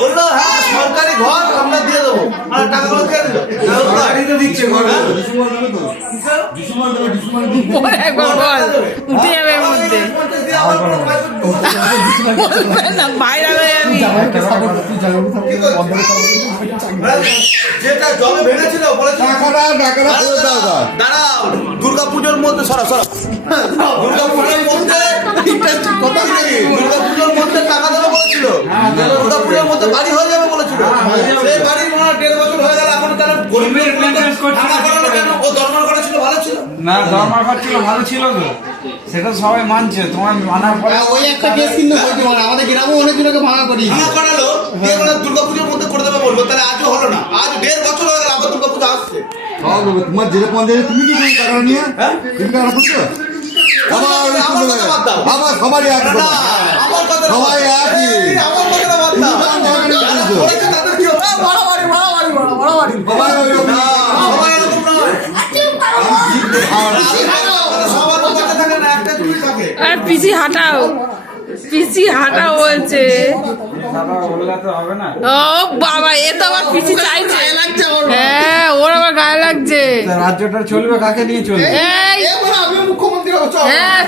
বললো হ্যাঁ সরকারি ঘর আমরা দিয়ে দেবো, মানে টাকাগুলো কে দিল? দিচ্ছে উঠে যাবে এর মধ্যে ভাইরাল হয়ে যাবি। যেটা জলে ভেঙেছিল দাঁড়া, দুর্গাপুজোর মধ্যে দুর্গাপুজোর মধ্যে টাকা দেবে বলেছিল, দুর্গাপুজোর মধ্যে বাড়ি হয়ে যাবে বলেছিল। সেই বাড়ি 1.5 বছর হয়ে গেল, এখন তারা গরিবের ও দরবার করেছিল, ভালো ছিল না, দরবার করছিল ভালো ছিল তো, সেটা সবাই মানছে। তোমার মানার পরে ওই একটা কেস কিন্তু আমাদের গ্রামে অনেক জনকে ভাঙা করি করালো, দুর্গাপুজোর মধ্যে করে দেবে বলবো, তাহলে আজও হলো না। আজ 1.5 বছর হয়ে গেল, আবার দুর্গাপুজো আসছে। তোমার জেলে পঞ্চায়েত তুমি কি টাকা নিয়ে তুমি টাকা করছো? আমার সবাই এক সবাই একই আর পিসি হাঁটাও, পিসি হাঁটা বলছে। ও বাবা, এ তো আবার পিসি চাইছে। হ্যাঁ, ওর আবার গায়ে লাগছে। রাজ্যটা চলবে কাকে নিয়ে চলবে? মুখ্যমন্ত্রী হ্যাঁ,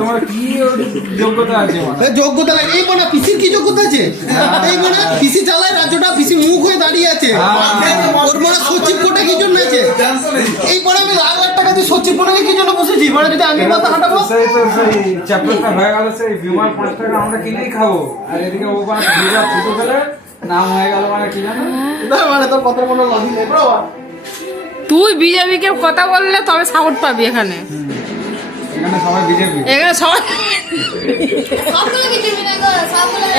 তোমার কি যোগ্যতা আছে? যোগ্যতা লাগে এই না, পিসির কি যোগ্যতা আছে? এই না, পিসি চালায় রাজ্যটা, পিসি মুখ হয়ে দাঁড়িয়ে আছে। ওর মানে সচিব কোটা কি জন্য আছে? এই পরে আমি 1,00,000 টাকা দিয়ে সচিব কোটাকে কি জন্য বসেছি? মানে যদি আমি মাথা হাঁটাবো, সেই তো সেই চ্যাপ্টারটা হয়ে গেল, সেই বিমার 5 টাকা আমরা কিনেই খাবো, আর এদিকে ও মানে ফুটো ফেলে নাম হয়ে গেল, মানে কি জানো, মানে তোর কথা মনে লজিক নেই ব্রো। তুই বিজেপি কে কথা বললে তবে সাপোর্ট পাবি এখানে। এখানে সবাই বিজেপি, এখানে সবাই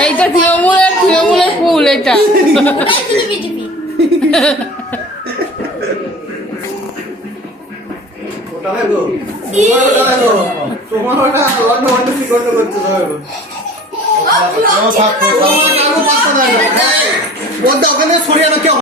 এইটা তৃণমূলের ফুল, এটা ওখানে সরিয়ে কেউ